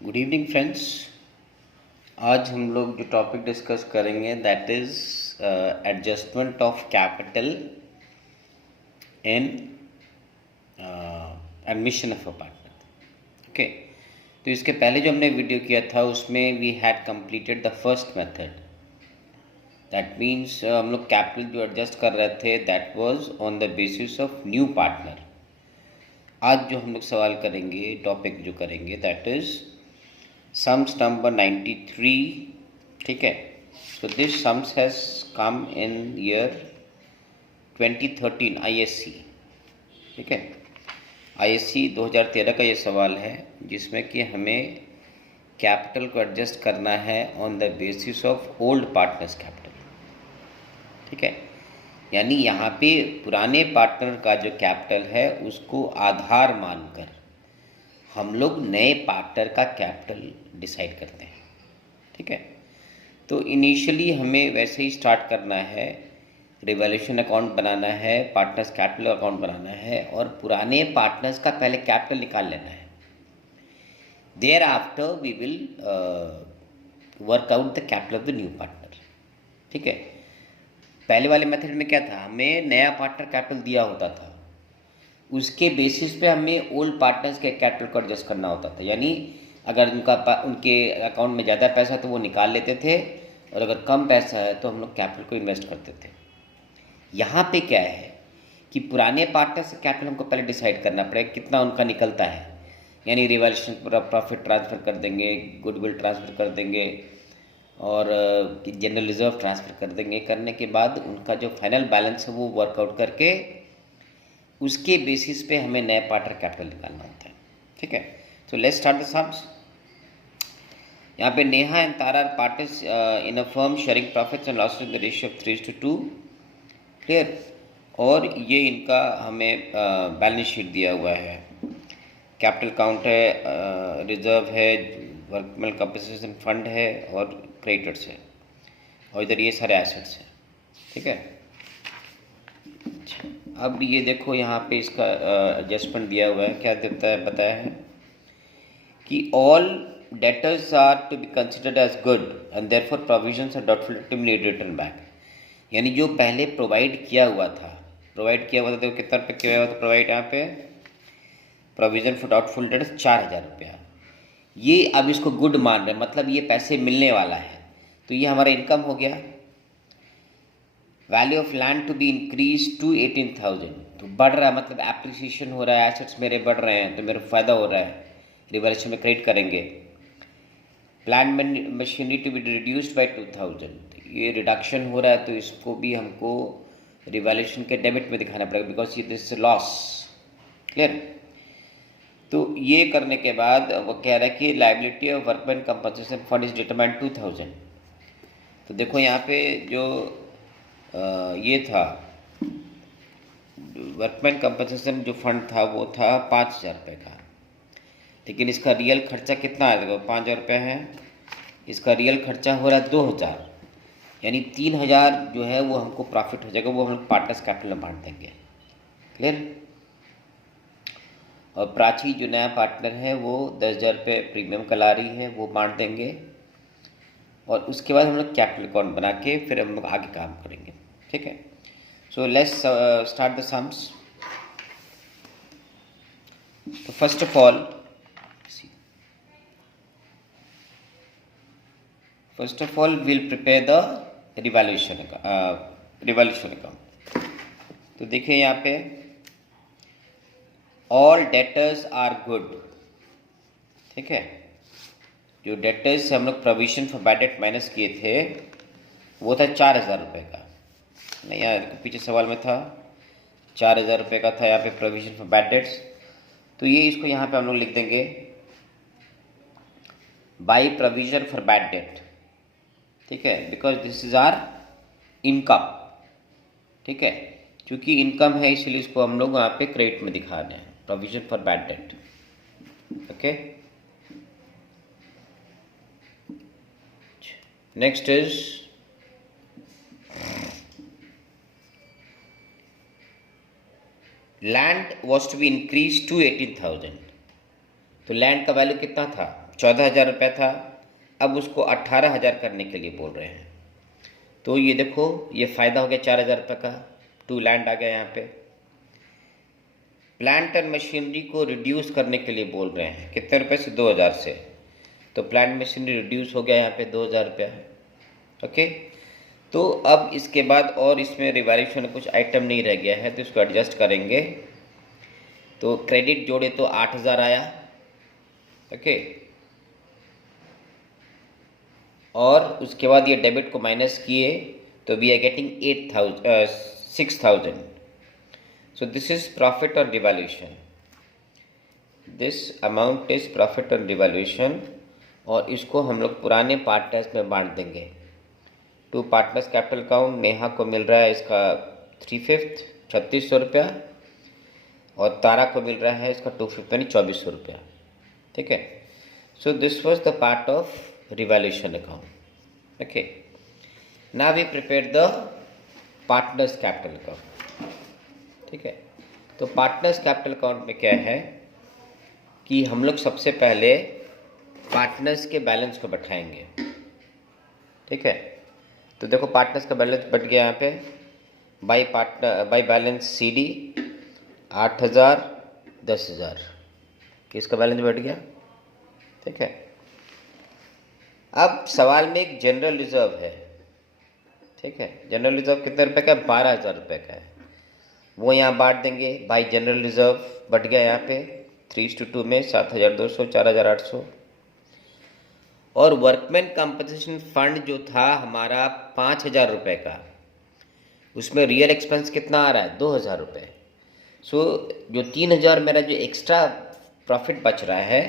Good evening friends. आज हम लोग जो टॉपिक डिस्कस करेंगे that is adjustment of capital in admission of a partner. Okay, तो इसके पहले जो हमने वीडियो किया था उसमें we had completed the first method. That means हम लोग कैपिटल जो एडजस्ट कर रहे थे that was on the basis of new partner. आज जो हम लोग सवाल करेंगे, टॉपिक जो करेंगे दैट इज़ sums number 93. ठीक है, so this sums has come in year 2013 ISC। ठीक है, ISC 2013 का ये सवाल है जिसमें कि हमें कैपिटल को एडजस्ट करना है on the basis of old partners capital. ठीक है, यानी यहाँ पे पुराने पार्टनर का जो कैपिटल है उसको आधार मानकर हम लोग नए पार्टनर का कैपिटल डिसाइड करते हैं। ठीक है, तो इनिशियली हमें वैसे ही स्टार्ट करना है, रिवॉल्यूशन अकाउंट बनाना है, पार्टनर्स कैपिटल अकाउंट बनाना है और पुराने पार्टनर्स का पहले कैपिटल निकाल लेना है। Thereafter we will work out the capital of the new partner. ठीक है, पहले वाले मेथड में क्या था, हमें नया पार्टनर कैपिटल दिया होता था, उसके बेसिस पे हमें ओल्ड पार्टनर्स के कैपिटल को एडजस्ट करना होता था। यानी अगर उनके अकाउंट में ज़्यादा पैसा है तो वो निकाल लेते थे और अगर कम पैसा है तो हम लोग कैपिटल को इन्वेस्ट करते थे। यहाँ पे क्या है कि पुराने पार्टनर से कैपिटल हमको पहले डिसाइड करना पड़ेगा कितना उनका निकलता है। यानी रिवॉल्यूशन प्रॉफिट ट्रांसफ़र कर देंगे, गुडविल ट्रांसफ़र कर देंगे और जनरल रिजर्व ट्रांसफ़र कर देंगे। करने के बाद उनका जो फाइनल बैलेंस है वो वर्कआउट करके उसके बेसिस पे हमें नया पार्टनर कैपिटल निकालना होता है। ठीक है, तो लेट्स स्टार्ट द सम्स। यहाँ पे Neha and Tara are partners in a firm sharing profits and losses in the ratio of 3:2। Clear, और ये इनका हमें बैलेंस शीट दिया हुआ है। कैपिटल काउंट है, रिजर्व है, वर्कमैन कंपनसेशन फंड है और क्रेडिटर्स है और इधर ये सारे एसेट्स हैं। ठीक है, अब ये देखो यहाँ पे इसका एडजस्टमेंट दिया हुआ है। क्या देता है, बताया है कि all debtors are to be considered as good and therefore provisions are doubtful to be return back. यानी जो पहले प्रोवाइड किया हुआ था देखो कितना रुपये किया हुआ था प्रोवाइड। यहाँ पे प्रोविजन फॉर डॉटफुल डेट्स 4,000 रुपया, ये अब इसको गुड मान रहे हैं, मतलब ये पैसे मिलने वाला है, तो ये हमारा इनकम हो गया। Value of land to be increase to 18,000, तो बढ़ रहा है, मतलब एप्रिसिएशन हो रहा है, एसेट्स मेरे बढ़ रहे हैं तो मेरा फ़ायदा हो रहा है, रिवॉल्यूशन में क्रेडिट करेंगे। Plant machinery to be reduced by 2,000, ये रिडक्शन हो रहा है तो इसको भी हमको रिवॉल्यूशन के डेबिट में दिखाना पड़ेगा बिकॉज ये दिस लॉस। क्लियर, तो ये करने के बाद वो कह रहा है कि liability of workman compensation fund is determined 2,000। तो देखो यहाँ पे जो ये था वर्कमैन कंपनसेशन जो फंड था वो था 5,000 रुपये का, लेकिन इसका रियल खर्चा कितना है, देखो 5,000 रुपये है, इसका रियल खर्चा हो रहा है 2,000, यानी 3,000 जो है वो हमको प्रॉफिट हो जाएगा, वो हम लोग पार्टनर्स कैपिटल में बांट देंगे। क्लियर, और प्राची जो नया पार्टनर है वो 10,000 रुपये प्रीमियम कला रही है, वो बांट देंगे और उसके बाद हम लोग कैपिटल अकाउंट बना के फिर हम लोग आगे काम करेंगे। ठीक है, so let's start the sums. तो first of all will prepare the revaluation account. तो देखिए यहाँ पे ऑल डेटर्स आर गुड। ठीक है, जो डेटर्स से हम लोग provision for bad date minus किए थे वो था 4,000 रुपये का, नहीं यार पीछे सवाल में था 4,000 रुपये का था यहाँ पे प्रोविजन फॉर बैड डेट्स। तो ये इसको यहाँ पे हम लोग लिख देंगे by provision for bad debt. ठीक है, because this is our income. ठीक है, क्योंकि इनकम है इसलिए इसको हम लोग यहाँ पे क्रेडिट में दिखा रहे हैं, provision for bad debt. Okay, next is land was to be increase to 18,000। तो लैंड का वैल्यू कितना था, 14,000 रुपये था, अब उसको 18,000 करने के लिए बोल रहे हैं। तो ये देखो, ये फ़ायदा हो गया 4,000 रुपये का, टू लैंड आ गया यहाँ पे। प्लांट एंड मशीनरी को रिड्यूस करने के लिए बोल रहे हैं, कितने रुपए से? 2,000 से। तो प्लांट मशीनरी रिड्यूस हो गया यहाँ पे 2,000 रुपया। ओके, तो अब इसके बाद और इसमें रिवैल्यूएशन कुछ आइटम नहीं रह गया है, तो इसको एडजस्ट करेंगे। तो क्रेडिट जोड़े तो 8,000 आया। ओके, और उसके बाद ये डेबिट को माइनस किए तो we are getting 6,000। So this is profit on revaluation, this amount is profit on revaluation. और इसको हम लोग पुराने पार्टनर्स में बांट देंगे। To partners capital account, Neha को मिल रहा है इसका 3/5 3600 रुपया, और तारा को मिल रहा है इसका 2/5 यानी 2400 रुपया। ठीक है, so this was the part of revaluation account. Okay, now we prepare the partners capital account. ठीक है, तो पार्टनर्स कैपिटल अकाउंट में क्या है कि हम लोग सबसे पहले पार्टनर्स के बैलेंस को बैठाएंगे। ठीक है, तो देखो पार्टनर्स का बैलेंस बढ़ गया यहाँ पे, बाई बैलेंस CD 8,000 10,000, किसका बैलेंस बढ़ गया। ठीक है, अब सवाल में एक जनरल रिजर्व है। ठीक है, जनरल रिजर्व कितने रुपए का है? 12,000 रुपये का है, वो यहाँ बांट देंगे। बाई जनरल रिजर्व बढ़ गया यहाँ पे 3:2 में 7,200 4,800। और वर्कमैन कंपनसेशन फंड जो था हमारा 5,000 रुपये का, उसमें रियल एक्सपेंस कितना आ रहा है? 2,000 रुपये। सो जो 3,000 मेरा जो एक्स्ट्रा प्रॉफिट बच रहा है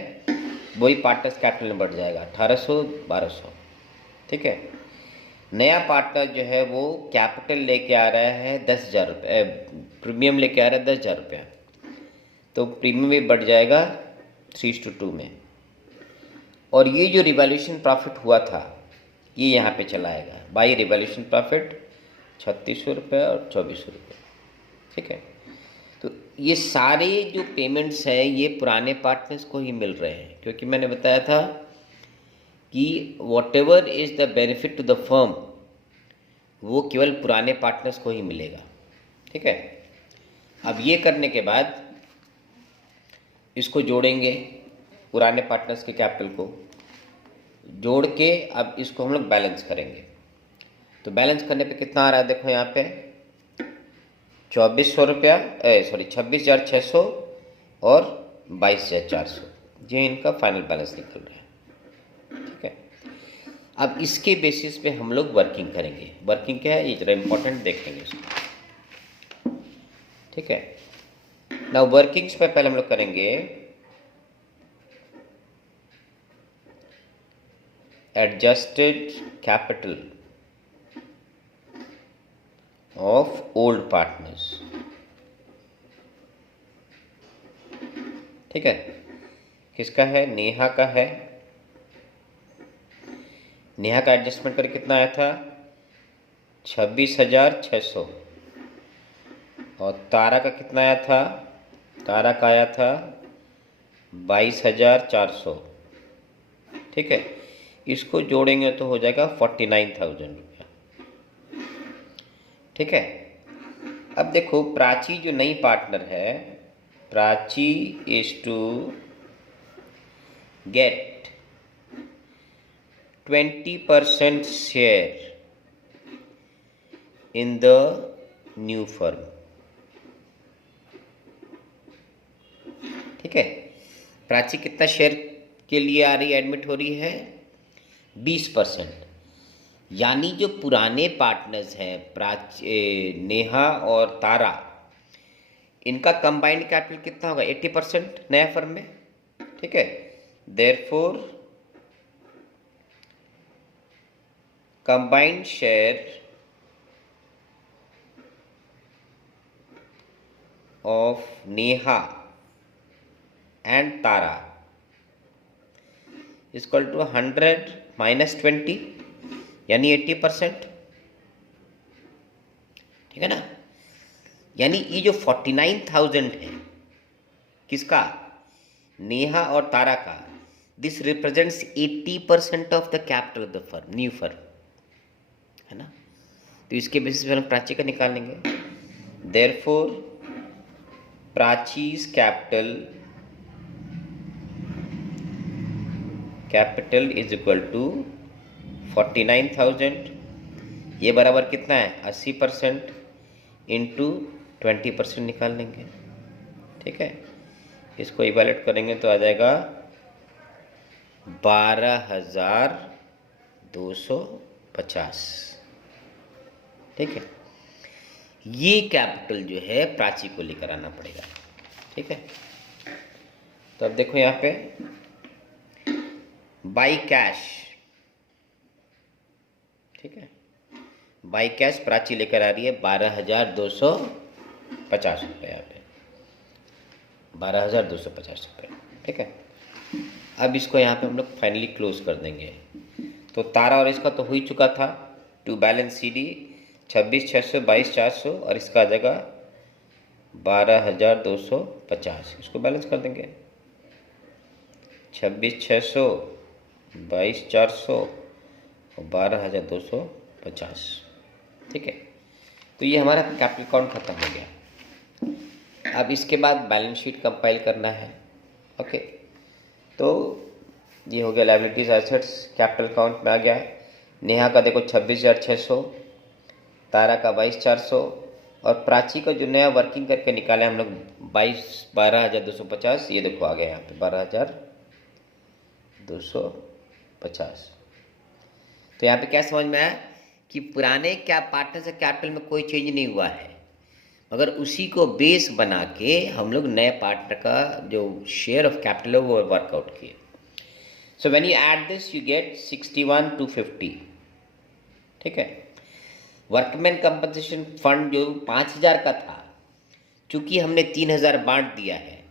वही पार्टनर्स कैपिटल में बढ़ जाएगा 1,800 1,200। ठीक है, नया पार्टनर जो है वो कैपिटल लेके आ रहा है 10,000 रुपये, प्रीमियम लेके आ रहा है 10,000 रुपया, तो प्रीमियम भी बढ़ जाएगा 3:2 में। और ये जो रिवैल्यूएशन प्रॉफिट हुआ था ये यहाँ पे चला आएगा। बाई रिवैल्यूएशन प्रॉफिट 3,600 रुपये और 2,400 रुपये। ठीक है, तो ये सारे जो पेमेंट्स हैं ये पुराने पार्टनर्स को ही मिल रहे हैं, क्योंकि मैंने बताया था कि whatever is the benefit to the firm वो केवल पुराने पार्टनर्स को ही मिलेगा। ठीक है, अब ये करने के बाद इसको जोड़ेंगे, पुराने पार्टनर्स के कैपिटल को जोड़ के अब इसको हम लोग बैलेंस करेंगे। तो बैलेंस करने पे कितना आ रहा है? देखो यहाँ पे 2,400 रुपया, 26,600 और 22,400, ये इनका फाइनल बैलेंस निकल रहा है। ठीक है, अब इसके बेसिस पे हम लोग वर्किंग करेंगे। वर्किंग क्या है ये जरा इम्पोर्टेंट देखेंगे इसको। ठीक है, नाउ वर्किंग्स पे पहले हम लोग करेंगे adjusted capital of old partners. ठीक है, किसका है? नेहा का है। नेहा का एडजस्टमेंट करके कितना आया था? 26,600। और तारा का कितना आया था? तारा का आया था 22,400। ठीक है, इसको जोड़ेंगे तो हो जाएगा 49,000 रुपया। ठीक है, अब देखो प्राची जो नई पार्टनर है, Prachi is to get 20% share in the new firm. ठीक है, प्राची कितना शेयर के लिए आ रही है, एडमिट हो रही है? 20%। यानी जो पुराने पार्टनर्स हैं नेहा और तारा, इनका कंबाइंड कैपिटल कितना होगा? 80% नया फर्म में। ठीक है, therefore combined share of Neha and Tara equal to 100 minus 20 यानी 80%। ठीक है ना, यानी ये जो 49,000 है किसका? नेहा और तारा का, this represents 80% of the capital of the firm, new firm, है ना। तो इसके बेसिस पर हम प्राची का निकालेंगे। Therefore Prachi's capital is equal to 49,000, ये बराबर कितना है 80% इंटू 20% निकाल लेंगे, ठीक है। इसको इवैल्यूएट करेंगे तो आ जाएगा 12,250, ठीक है। ये कैपिटल जो है प्राची को लेकर आना पड़ेगा, ठीक है। तो अब देखो यहाँ पे बाई कैश, ठीक है, बाई कैश प्राची लेकर आ रही है 12,250 रुपये, यहाँ पे 12,250 रुपये, ठीक है। अब इसको यहाँ पे हम लोग फाइनली क्लोज कर देंगे। तो तारा और इसका तो हो ही चुका था, टू बैलेंस CD 26,600 22,400 और इसका आ जाएगा 12,250, इसको बैलेंस कर देंगे 26,600 22,400 और 12,250, ठीक है। तो ये हमारा कैपिटल अकाउंट खत्म हो गया। अब इसके बाद बैलेंस शीट कंपाइल करना है, ओके। तो ये हो गया लायबिलिटीज एसेट्स, कैपिटल अकाउंट में आ गया। नेहा का देखो 26,600, तारा का 22,400 और प्राची का जो नया वर्किंग करके निकाले हम लोग 12,250, ये देखो आ गया यहाँ पे 12,250। तो यहाँ पे क्या समझ में आया कि पुराने क्या पार्टनर से कैपिटल में कोई चेंज नहीं हुआ है, मगर उसी को बेस बना के हम लोग नए पार्टनर का जो शेयर ऑफ कैपिटल है वो वर्कआउट किए। So when you add this you get 61,250, ठीक है। वर्कमैन कंपनसेशन फंड जो 5,000 का था, चूंकि हमने 3,000 बांट दिया है,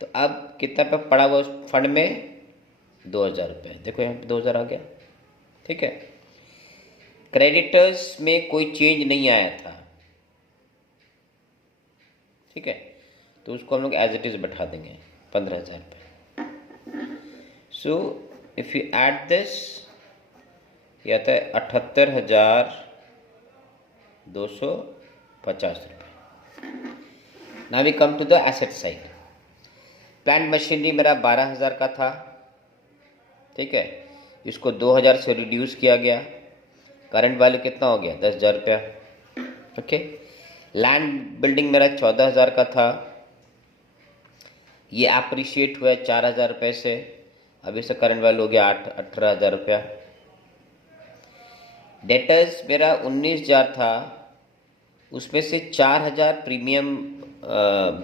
तो अब कितना पे पड़ा हुआ उस फंड में 2,000 रुपये, देखो यहाँ पे 2,000 आ गया, ठीक है। क्रेडिटर्स में कोई चेंज नहीं आया था, ठीक है, तो उसको हम लोग एज इट इज बैठा देंगे 15,000 रुपये। So if you add this, ये आता है 78,250 रुपये। Now we come to the asset side. Plant machinery मेरा 12,000 का था, ठीक है, इसको 2,000 से रिड्यूस किया गया, करंट वैल्यू कितना हो गया 10,000 रुपया, ओके। लैंड बिल्डिंग मेरा 14,000 का था, ये अप्रिशिएट हुआ 4,000 रुपये से, अभी से करंट वैल्यू हो गया 18,000 रुपया। डेटर्स मेरा 19,000 था, उसमें से 4,000 premium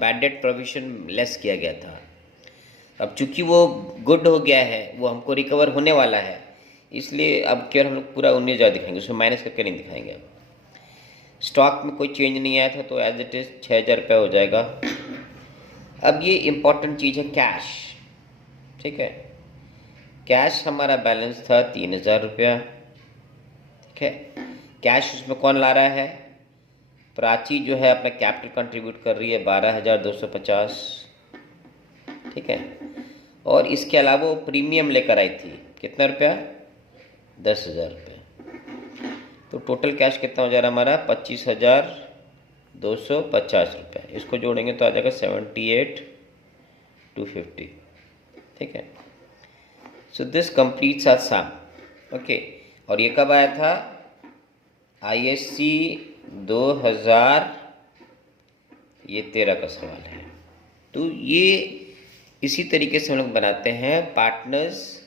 bad debt provision less किया गया था। अब चूंकि वो गुड हो गया है, वो हमको रिकवर होने वाला है, इसलिए अब केवल हम लोग पूरा 19,000 दिखाएंगे, उसमें माइनस करके नहीं दिखाएंगे। अब स्टॉक में कोई चेंज नहीं आया था, तो एज इट इज़ 6,000 रुपया हो जाएगा। अब ये इम्पॉर्टेंट चीज़ है कैश, ठीक है। कैश हमारा बैलेंस था 3,000 रुपया, ठीक है। कैश उसमें कौन ला रहा है, प्राची जो है अपना कैपिटल कंट्रीब्यूट कर रही है 12,250, ठीक है। और इसके अलावा वो प्रीमियम लेकर आई थी, कितना रुपया 10,000 रुपये। तो टोटल कैश कितना हो जा रहा है हमारा 25,250 रुपये। इसको जोड़ेंगे तो आ जाएगा 78,250, ठीक है। So this completes our sum, okay. और ये कब आया था, ISC 2013 का सवाल है। तो ये इसी तरीके से हम लोग बनाते हैं partners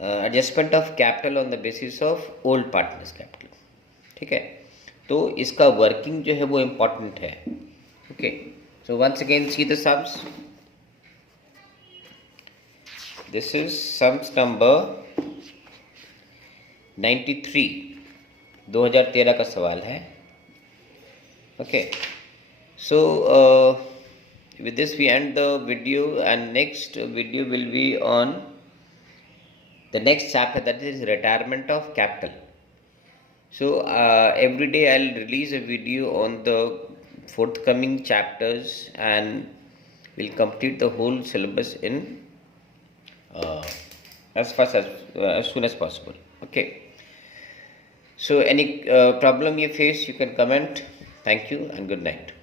adjustment of capital on the basis of old partners capital, ठीक है। तो इसका वर्किंग जो है वो इम्पॉर्टेंट है, okay. So once again see the sums, this is sums number 93, 2013 का सवाल है, ओके। सो with this we end the video, and next video will be on the next chapter, that is retirement of capital. So every day I'll release a video on the forthcoming chapters, and we'll complete the whole syllabus in as soon as possible. Okay. So any problem you face, you can comment. Thank you and good night.